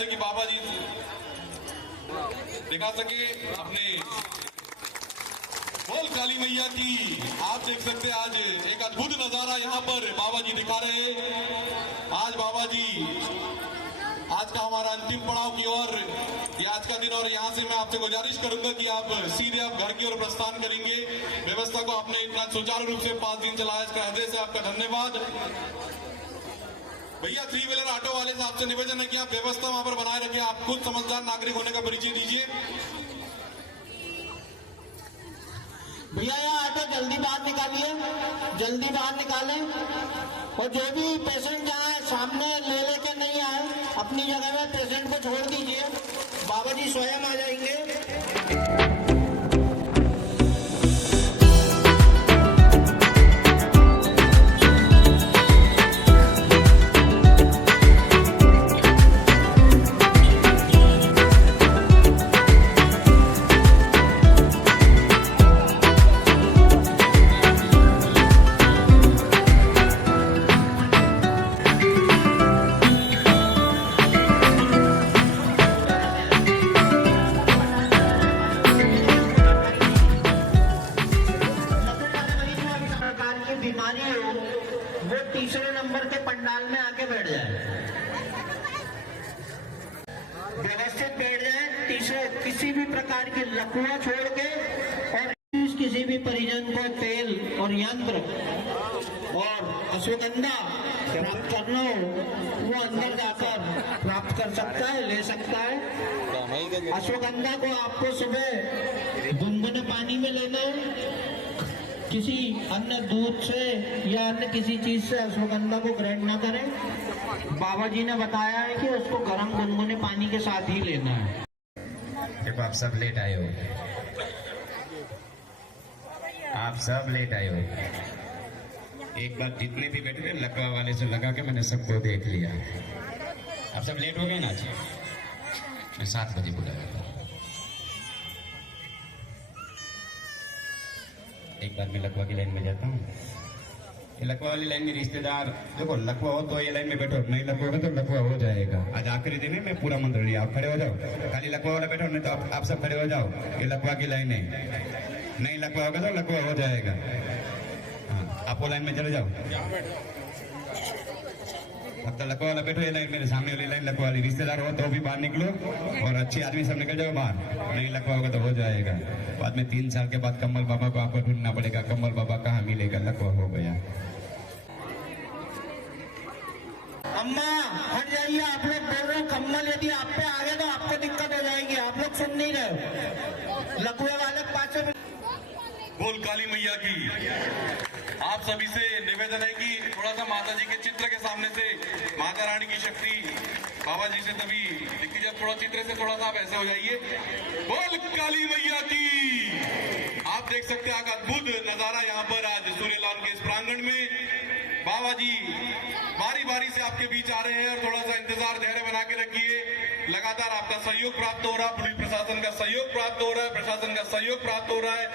जिससे कि बाबा जी दिखा सके अपने। बोल काली मैया की। आप देख सकते हैं आज एक अद्भुत नजारा यहाँ पर बाबा जी दिखा रहे हैं। आज बाबा जी आज का हमारा अंतिम पड़ाव की ओर ये आज का दिन, और यहाँ से मैं आपसे गुजारिश करूंगा कि आप सीधे आप घर की ओर प्रस्थान करेंगे। व्यवस्था को आपने इतना सुचारू रूप से 5 दिन चलाया, इसका हृदय से आपका धन्यवाद। भैया 3 व्हीलर ऑटो वाले से आपसे निवेदन है कि आप व्यवस्था वहां पर बनाए रखें। आप खुद समझदार नागरिक होने का परिचय दीजिए। भैया यहाँ ऑटो जल्दी बाहर निकालिए, जल्दी बाहर निकालें। और जो भी पेशेंट जहाँ सामने ले लेकर नहीं आए, अपनी जगह में पेशेंट को छोड़ दीजिए। बाबा जी स्वयं आ जाएंगे। बीमारी हो वो तीसरे नंबर के पंडाल में आके बैठ जाए, व्यवस्थित बैठ जाए। तीसरे किसी भी प्रकार की लकवा छोड़ के, और किसी भी परिजन को तेल और यंत्र और अश्वगंधा प्राप्त करना हो वो अंदर जाकर प्राप्त कर सकता है, ले सकता है। अश्वगंधा को आपको सुबह गुनगुने पानी में लेना है। किसी अन्य दूध से या अन्य किसी चीज से अश्वगंधा को ग्राइंड ना करें। बाबा जी ने बताया है कि उसको गर्म गुनगुने पानी के साथ ही लेना है। देखो आप सब लेट आए हो, आप सब लेट आए हो। एक बार जितने भी बैठे थे लकवा वाले से लगा के मैंने सबको देख लिया। आप सब लेट हो गए ना। आज मैं 7 बजे बुलाया। एक बार मैं लकवा की लाइन में जाता हूँ। ये लकवा वाली लाइन में रिश्तेदार, देखो लकवा हो तो ये लाइन में बैठो, नहीं लकवा होगा तो लकवा हो जाएगा। आज आखिरी दिन है, मैं पूरा मंत्र लिया, आप खड़े हो जाओ। खाली लकवा वाला बैठो, नहीं तो आप सब खड़े हो जाओ। ये लकवा की लाइन है, नहीं लकवा होगा तो लकवा हो जाएगा। हाँ, आप वो लाइन में चले जाओ। अब तो लकवा वाला बैठो, ये लाइन मेरे सामने वाली लाइन लकवा वाली। रिश्तेदार हो तो भी बाहर निकलो, और अच्छे आदमी सब निकल जाओ बाहर। नहीं लकवा होगा तो हो जाएगा। बाद में 3 साल के बाद कम्बल बाबा को आपको ढूंढना पड़ेगा। कम्बल बाबा कहाँ मिलेगा, लकवा हो गया। अम्मा हट जाइए, आप लोग बोल रहे हो कम्बल यदि आप पे आ गए तो आपको दिक्कत हो जाएगी। आप लोग सुन नहीं रहे। लकवे वाले पास में बोल काली मैया की। आप सभी से निवेदन है कि थोड़ा सा माता जी के चित्र के सामने से माता रानी की शक्ति बाबा जी से तभी दिखती, जब थोड़ा चित्र से थोड़ा सा आप ऐसे हो जाइए। बोल काली मैया की। आप देख सकते हैं अद्भुत नजारा यहाँ पर आज सूर्यलाल के इस प्रांगण में। बाबा जी बारी बारी से आपके बीच आ रहे हैं, और थोड़ा सा इंतजार धैर्य बना के रखिए। लगातार आपका सहयोग प्राप्त हो रहा है, पुलिस प्रशासन का सहयोग प्राप्त हो रहा है, प्रशासन का सहयोग प्राप्त हो रहा है।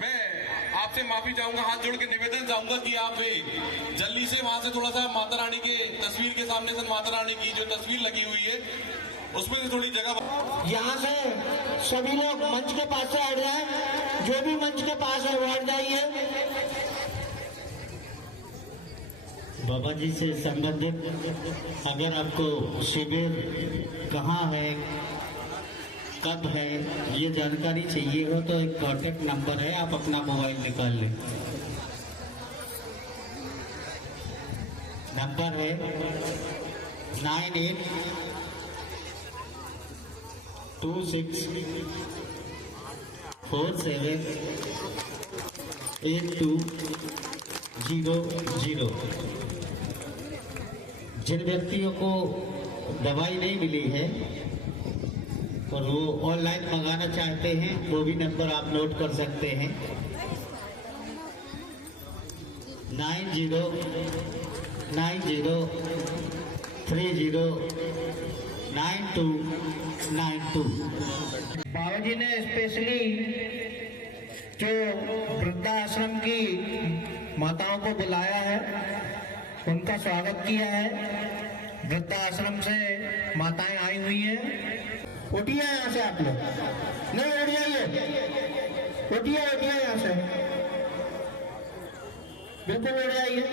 मैं आपसे माफी चाहूंगा, हाथ जोड़ के निवेदन चाहूंगा कि आप जल्दी से वहां से थोड़ा सा माता रानी के तस्वीर के सामने से माता रानी की जो तस्वीर लगी हुई है उसमें से थोड़ी जगह। यहाँ से सभी लोग मंच के पास से हट जाए। जो भी मंच के पास है वो हट जाइए। बाबा जी से संबंधित अगर आपको शिविर कहाँ है, कब है, ये जानकारी चाहिए हो तो एक कॉन्टेक्ट नंबर है, आप अपना मोबाइल निकाल लें। नंबर है 9826478200। जिन व्यक्तियों को दवाई नहीं मिली है और वो ऑनलाइन मंगाना चाहते हैं, वो भी नंबर आप नोट कर सकते हैं। 9090309292। बाबा जी ने स्पेशली जो वृद्धाश्रम की माताओं को बुलाया है, उनका स्वागत किया है। वृद्धाश्रम से माताएं आई हुई हैं। उठिए यहाँ से आप लोग, नहीं उठ जाइए, उठिए उठिए यहाँ से, बिल्कुल उठ जाइए।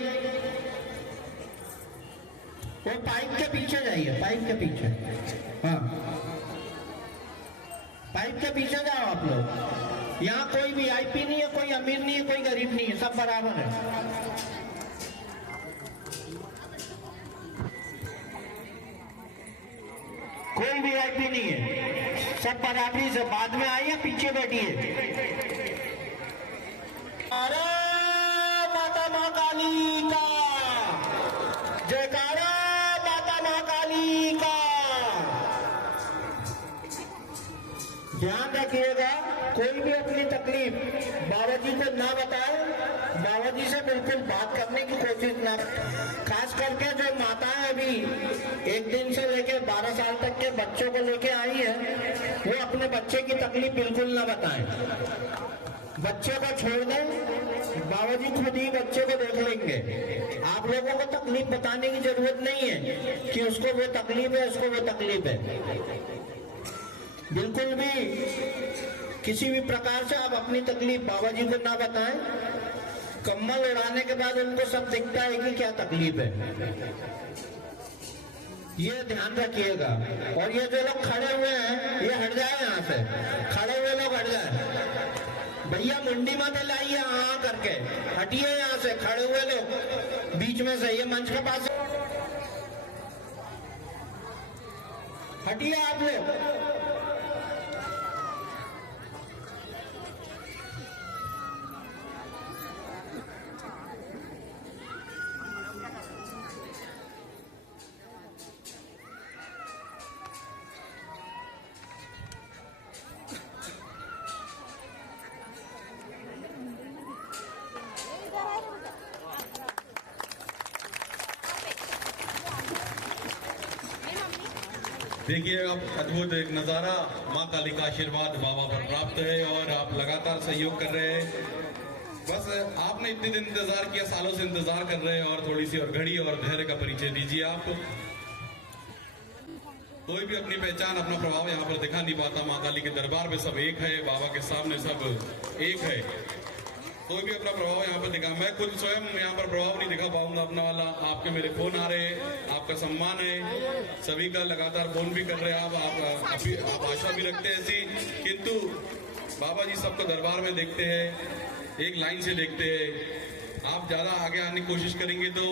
वो पाइप के पीछे जाइए, पाइप के पीछे, हाँ पाइप के पीछे जाओ आप लोग। यहाँ कोई वीआईपी नहीं है, कोई अमीर नहीं है, कोई गरीब नहीं है, सब बराबर है। कोई वीआईपी नहीं है, सब बराबरी से। बाद में आइए, पीछे बैठिए। अरे माता महाकाली का जयकारा, माता महाकाली का। ध्यान रखिएगा, कोई भी अपनी तकलीफ बाबा जी को ना बताए, बाबा जी से बिल्कुल बात करने की कोशिश ना। खास करके जो माताएं अभी 1 दिन से लेकर 12 साल तक के बच्चों को लेके आई है, वो अपने बच्चे की तकलीफ बिल्कुल ना बताएं। बच्चे को छोड़ दें, बाबा जी खुद ही बच्चे को देख लेंगे। आप लोगों को तकलीफ बताने की जरूरत नहीं है कि उसको वो तकलीफ है, उसको वो तकलीफ है। बिल्कुल भी किसी भी प्रकार से आप अपनी तकलीफ बाबा जी को ना बताएं। कम्बल उड़ाने के बाद उनको सब दिखता है कि क्या तकलीफ है, ये ध्यान रखिएगा। और ये जो लोग खड़े हुए हैं, ये हट जाए यहाँ से, खड़े हुए लोग हट जाए। भैया मुंडी मत लाइए हाँ करके, हटिए यहाँ से, खड़े हुए लोग बीच में से, ये मंच के पास हटिए आप लोग। देखिए आप, अद्भुत एक नजारा, माँ काली का आशीर्वाद बाबा पर प्राप्त है और आप लगातार सहयोग कर रहे हैं। बस आपने इतने दिन इंतजार किया, सालों से इंतजार कर रहे हैं, और थोड़ी सी और घड़ी और धैर्य का परिचय दीजिए आप। कोई भी अपनी पहचान, अपना प्रभाव यहाँ पर दिखा नहीं पाता। माँ काली के दरबार में सब एक है, बाबा के सामने सब एक है। कोई भी अपना प्रभाव यहाँ पर दिखा, मैं खुद स्वयं यहाँ पर प्रभाव नहीं दिखा पाऊंगा अपना वाला। आपके मेरे फोन आ रहे हैं, आपका सम्मान है, सभी का लगातार फोन भी कर रहे हैं आप आशा भी रखते हैं ऐसी, किंतु बाबा जी सबको दरबार में देखते हैं, एक लाइन से देखते हैं। आप ज्यादा आगे आने की कोशिश करेंगे तो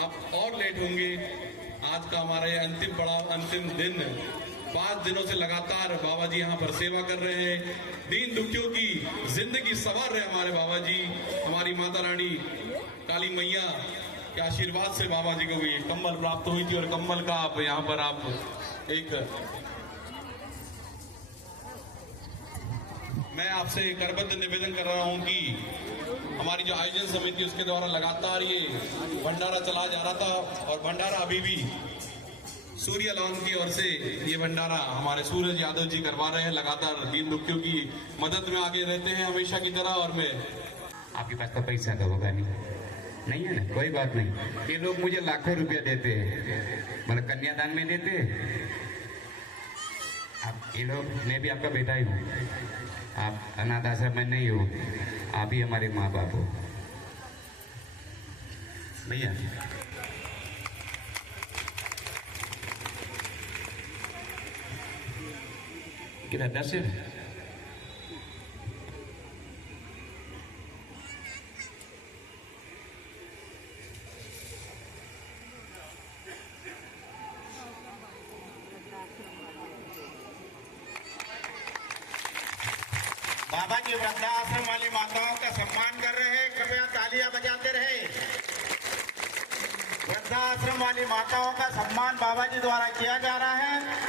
आप और लेट होंगे। आज का हमारा ये अंतिम पड़ाव, अंतिम दिन, 5 दिनों से लगातार बाबा जी यहाँ पर सेवा कर रहे हैं। दीन दुखियों की जिंदगी संवार रहे हमारे बाबा जी। हमारी माता रानी काली मैया के आशीर्वाद से बाबा जी को भी कंबल प्राप्त हुई थी, और कंबल का आप यहाँ पर आप एक, मैं आपसे करबद्ध निवेदन कर रहा हूँ कि हमारी जो आयोजन समिति उसके द्वारा लगातार ये भंडारा चला जा रहा था, और भंडारा अभी भी सूर्य लॉन की ओर से ये भंडारा हमारे सूरज यादव जी करवा रहे हैं। लगातार दीन दुखियों की मदद में आगे रहते हैं हमेशा की तरह। और मैं, आपके पास तो पैसा तो होगा नहीं है ना, कोई बात नहीं। ये लोग मुझे लाखों रुपया देते हैं, मतलब कन्यादान में देते हैं। आप ये लोग, मैं भी आपका बेटा ही हूँ, आप अनाथ आश्रम में नहीं हो, आप ही हमारे माँ बाप हो भैया। किधर दर्शन बाबा जी वृद्धाश्रम वाली माताओं का सम्मान कर रहे हैं, कृपया तालियां बजाते रहे। वृद्धाश्रम वाली माताओं का सम्मान बाबा जी द्वारा किया जा रहा है,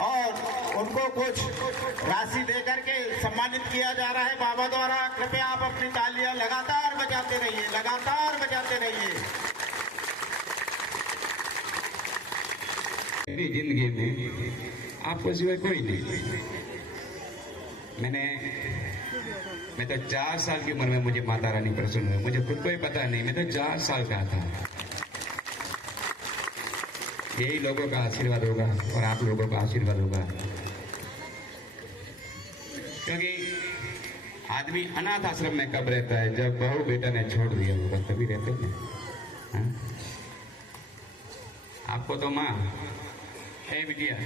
और उनको कुछ राशि देकर के सम्मानित किया जा रहा है बाबा द्वारा। कृपया आप अपनी तालियां लगातार बजाते रहिए, लगातार बजाते रहिए। मेरी जिंदगी में आपको सिवाय कोई नहीं। मैं तो 4 साल की उम्र में मुझे माता रानी प्रसन्न हुई। मुझे खुद को ही पता नहीं, मैं तो 4 साल का था। यही लोगों का आशीर्वाद होगा और आप लोगों का आशीर्वाद होगा। क्योंकि आदमी अनाथ आश्रम में कब रहता है? जब बहू बेटा ने छोड़ दिया होगा तभी रहते हैं। हाँ? आपको तो माँ है बिटिया,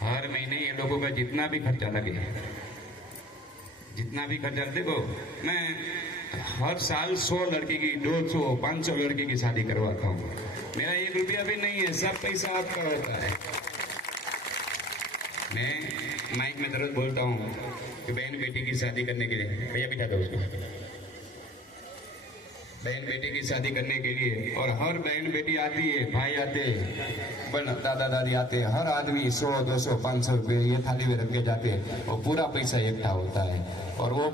हर महीने ये लोगों का जितना भी खर्चा लगे, जितना भी खर्चा, देखो मैं हर साल 100 लड़के की, 200 500 लड़के की शादी करवाता हूँ। मेरा 1 रुपया भी नहीं है, सब पैसा आपका होता है। मैं माइक में जरूर बोलता हूँ कि बहन बेटी की शादी करने के लिए, भैया बिठा दो उसको, बहन बेटी की शादी करने के लिए, और हर बहन बेटी आती है, भाई आते, दादा दादी आते, हर आदमी 100 200 500 रुपये ये थाली में रख के जाते हैं, और पूरा पैसा इकट्ठा होता है। और वो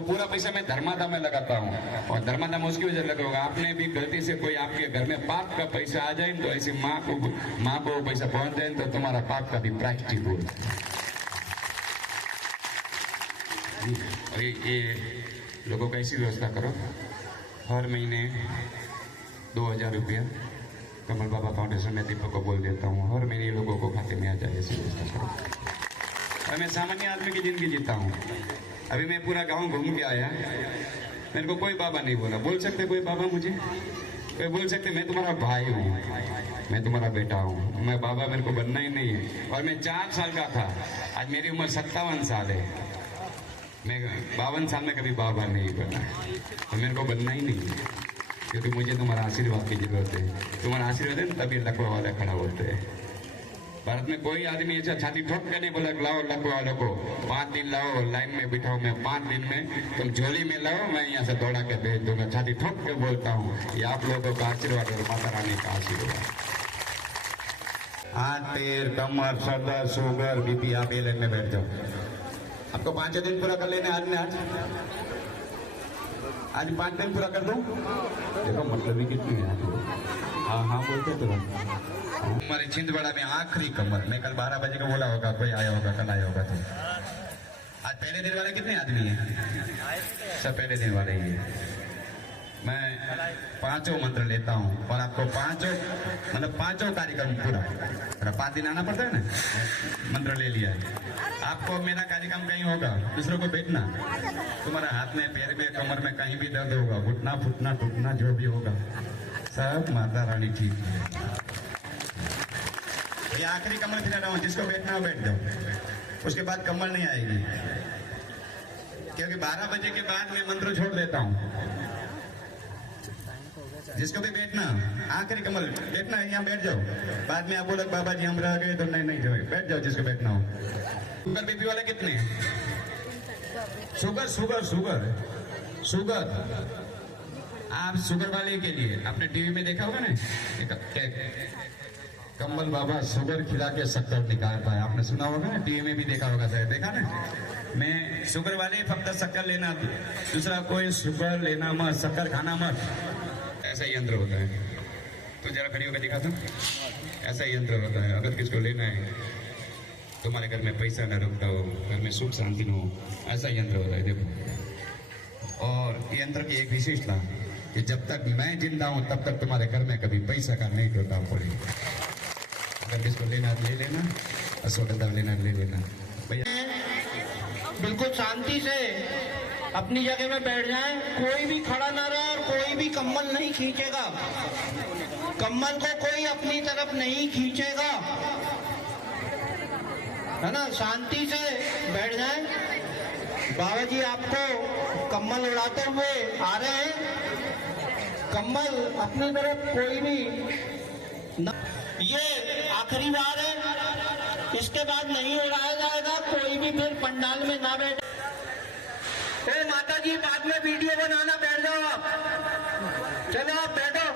पूरा पैसा मैं धर्मादा में लगाता हूँ, और धर्मादा में उसकी वजह से लगाऊंगा। आपने भी गलती से कोई आपके घर में पाप का पैसा आ जाए तो ऐसी माँ को पैसा पहुंच जाए तो तुम्हारा पाप का भी प्रायश्चित हो। ये लोगों का ऐसी व्यवस्था करो, हर महीने 2000 रुपया कमल बाबा फाउंडेशन में दीपक को बोल देता हूँ, हर महीने लोगों को खाते में आ जाए, ऐसी व्यवस्था करो। और मैं सामान्य आदमी की जिंदगी जीता हूँ। अभी मैं पूरा गांव घूम के आया, मेरे को कोई बाबा नहीं बोला। बोल सकते कोई बाबा मुझे? कोई बोल सकते मैं तुम्हारा भाई हूँ, मैं तुम्हारा बेटा हूँ, मैं बाबा मेरे को बनना ही नहीं है। और मैं 4 साल का था, आज मेरी उम्र 57 साल है, मैं 52 साल में कभी बाबा नहीं बना, तो मेरे को बनना ही नहीं है, क्योंकि मुझे तुम्हारा आशीर्वाद की जरूरत है। तुम्हारा आशीर्वाद है तभी लकवा वाले खड़ा होते हैं। भारत में कोई आदमी ऐसा छाती ठोक के नहीं बोला लाओ लकवा वालों को 5 दिन लाओ, लाइन में बिठाओ, मैं 5 दिन में तुम झोली में लाओ, मैं यहाँ से दौड़ा के भेज दूंगा। छाती ठोक के बोलता हूँ, ये आप लोगों का आशीर्वाद और माता रानी का आशीर्वाद। हाथ पैर कमर सर शुगर बीपी, आप ये लाइन में बैठ जाओ। आपको 5 दिन पूरा कर लेने आज ने, आज 5 दिन पूरा कर दो। देखो मतलब ही कितनी है। हाँ बोलते तुरंत। हमारे छिंदवाड़ा में आखिरी कमर, मैं कल 12 बजे का बोला होगा, कोई आया होगा, कल आया होगा। तो आज पहले दिन वाले कितने आदमी हैं? सब पहले दिन वाले ही हैं। मैं 5 मंत्र लेता हूँ और आपको 5 कार्यक्रम पूरा 5 दिन आना पड़ता है ना। मंत्र ले लिया है, आपको मेरा कार्यक्रम कहीं होगा, दूसरों को बैठना, तुम्हारा हाथ में पैर में कमर में कहीं भी दर्द होगा, घुटना फुटना टूटना जो भी होगा, सब माता रानी ठीक है। ये आखिरी कमर खिला रहा हूँ, जिसको बैठना हो बैठ जाओ, उसके बाद कमर नहीं आएगी, क्योंकि 12 बजे के बाद मैं मंत्र छोड़ देता हूँ। जिसको भी बैठना, आखिरी कमल बैठना है, यहाँ बैठ जाओ। बाद में आप बोलो बाबा जी हम रह गए तो नहीं जाओ, बैठ जाओ जिसको बैठना हो। शुगर बीपी वाले कितने हैं? शुगर आप शुगर वाले के लिए आपने टीवी में देखा होगा ना, कमल बाबा शुगर खिला के शक्कर निकालता है, आपने सुना होगा ना, टीवी में भी देखा होगा, शायद देखा ना। मैं शुगर वाले फक्त शक्कर लेना, दूसरा कोई शुगर लेना मत, शक्कर खाना मत। ऐसा यंत्र होता है, तो जरा खड़ी होकर दिखा दो। ऐसा यंत्र होता है, अगर किसको लेना है, तुम्हारे घर में पैसा न रुकता हो, घर में सुख शांति न हो, ऐसा यंत्र होता है। देखो, और यंत्र की एक विशेषता कि जब तक मैं जिंदा हूं तब तक तुम्हारे घर में कभी पैसा का नहीं टोटा पड़े। अगर किसको लेना ले लेना, अस्वतंत्र लेना ले लेना। भैया बिल्कुल शांति से अपनी जगह में बैठ जाएं, कोई भी खड़ा ना रहे और कोई भी कम्बल नहीं खींचेगा, कम्बल को कोई अपनी तरफ नहीं खींचेगा, है ना। शांति से बैठ जाएं। बाबा जी आपको कम्बल उड़ाते हुए आ रहे हैं, कम्बल अपनी तरफ कोई भी न... ये आखिरी बार है, इसके बाद नहीं उड़ाया जाएगा, कोई भी फिर पंडाल में ना बैठे। ए माता जी बाद में वीडियो बनाना, बैठ जाओ आप, चलो आप बैठो।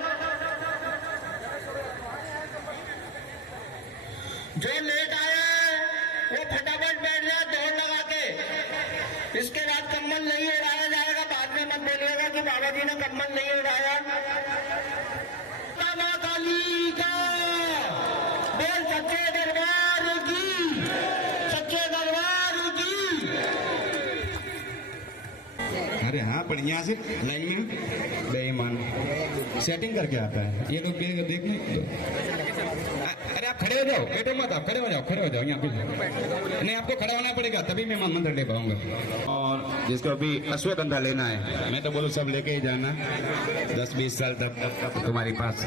जो लेट आया है वो फटाफट बैठ जाए दौड़ लगा के। इसके बाद कम्बल नहीं उड़ाया जाएगा, बाद में मत बोलिएगा कि बाबा जी ने कम्बल नहीं उड़ाया। माता काली का बोल, सच्चे दरबार की, सच्चे दरबार की। अरे हाँ, पर यहाँ से लाइन में बेईमान सेटिंग करके आता है ये लोग, देखने आप खड़े हो जाओ, बैठो मत, आप खड़े हो जाओ, खड़े हो जाओ यहाँ कुछ नहीं, आपको खड़ा होना पड़ेगा तभी मैं मंत्र ले पाऊंगा। और जिसको अभी अश्वगंधा लेना है, मैं तो बोलूँ सब लेके ही जाना, 10-20 साल तक तुम्हारे पास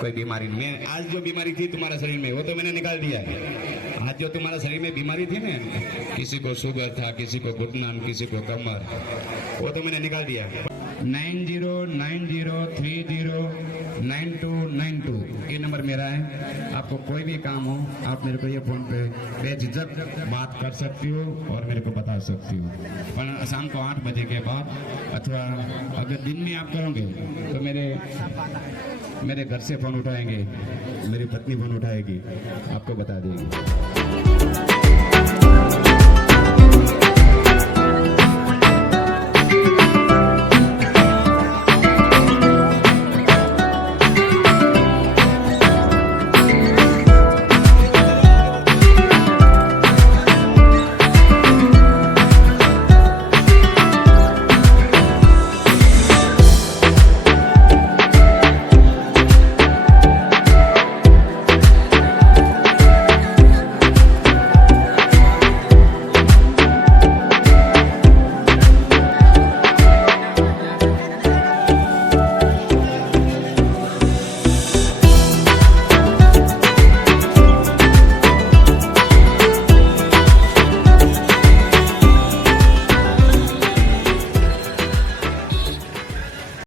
कोई बीमारी नहीं। मैं आज जो बीमारी थी तुम्हारे शरीर में वो तो मैंने निकाल दिया है। आज जो तुम्हारे शरीर में बीमारी थी ना, किसी को शुगर था, किसी को घुटना, किसी को कमर, वो तो मैंने निकाल दिया। 9090309292 ये नंबर मेरा है। आपको कोई भी काम हो आप मेरे को ये फोन पे बेझिझक बात कर सकती हो और मेरे को बता सकती हो। पर शाम को 8 बजे के बाद अथवा अगर दिन में आप करोगे तो मेरे घर से फोन उठाएंगे, मेरी पत्नी फोन उठाएगी, आपको बता देगी।